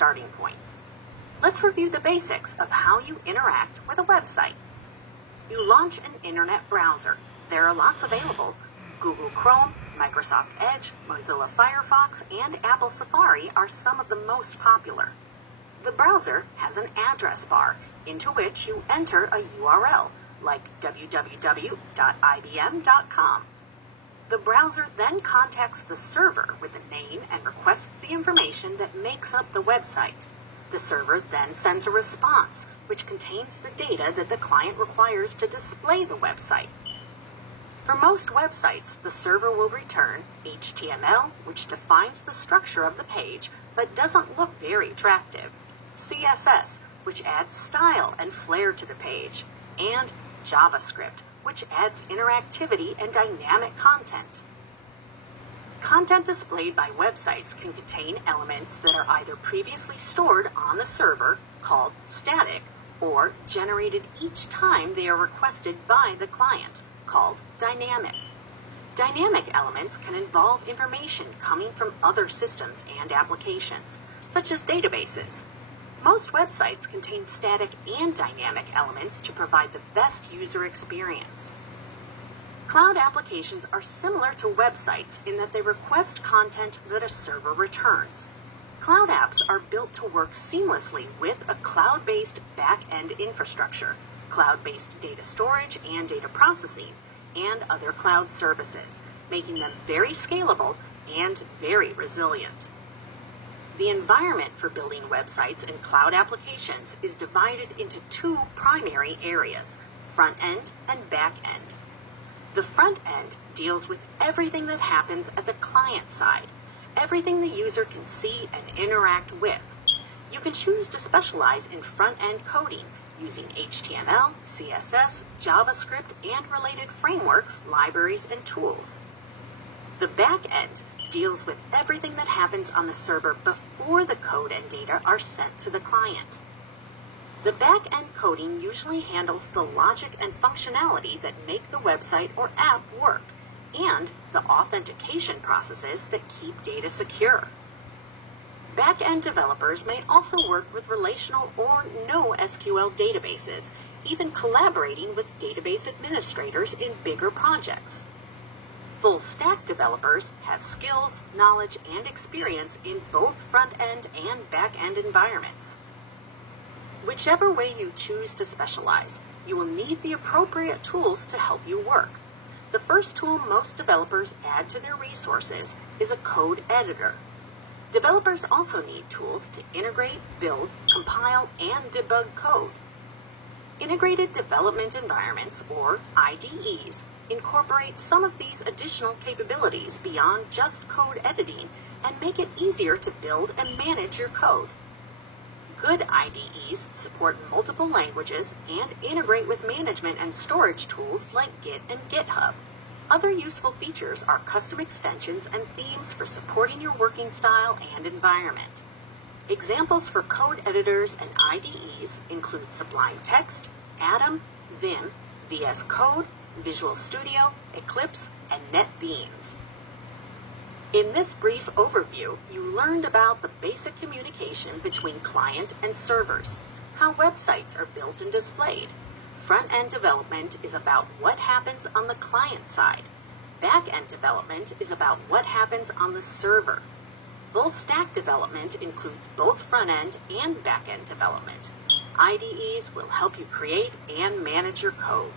starting point. Let's review the basics of how you interact with a website. You launch an internet browser. There are lots available. Google Chrome, Microsoft Edge, Mozilla Firefox, and Apple Safari are some of the most popular. The browser has an address bar into which you enter a URL, like www.ibm.com. The browser then contacts the server with a name and requests the information that makes up the website. The server then sends a response, which contains the data that the client requires to display the website. For most websites, the server will return HTML, which defines the structure of the page, but doesn't look very attractive, CSS, which adds style and flair to the page, and JavaScript, which adds interactivity and dynamic content. Content displayed by websites can contain elements that are either previously stored on the server, called static, or generated each time they are requested by the client, called dynamic. Dynamic elements can involve information coming from other systems and applications, such as databases. Most websites contain static and dynamic elements to provide the best user experience. Cloud applications are similar to websites in that they request content that a server returns. Cloud apps are built to work seamlessly with a cloud-based back-end infrastructure, cloud-based data storage and data processing, and other cloud services, making them very scalable and very resilient. The environment for building websites and cloud applications is divided into two primary areas, front-end and back-end. The front end deals with everything that happens at the client side, everything the user can see and interact with. You can choose to specialize in front-end coding using HTML, CSS, JavaScript, and related frameworks, libraries, and tools. The back end deals with everything that happens on the server before the code and data are sent to the client. The back-end coding usually handles the logic and functionality that make the website or app work, and the authentication processes that keep data secure. Back-end developers may also work with relational or no SQL databases, even collaborating with database administrators in bigger projects. Full-stack developers have skills, knowledge, and experience in both front-end and back-end environments. Whichever way you choose to specialize, you will need the appropriate tools to help you work. The first tool most developers add to their resources is a code editor. Developers also need tools to integrate, build, compile, and debug code. Integrated Development Environments, or IDEs, incorporate some of these additional capabilities beyond just code editing and make it easier to build and manage your code. Good IDEs support multiple languages and integrate with management and storage tools like Git and GitHub. Other useful features are custom extensions and themes for supporting your working style and environment. Examples for code editors and IDEs include Sublime Text, Atom, Vim, VS Code, Visual Studio, Eclipse, and NetBeans. In this brief overview, you learned about the basic communication between client and servers, how websites are built and displayed. Front-end development is about what happens on the client side. Back-end development is about what happens on the server. Full-stack development includes both front-end and back-end development. IDEs will help you create and manage your code.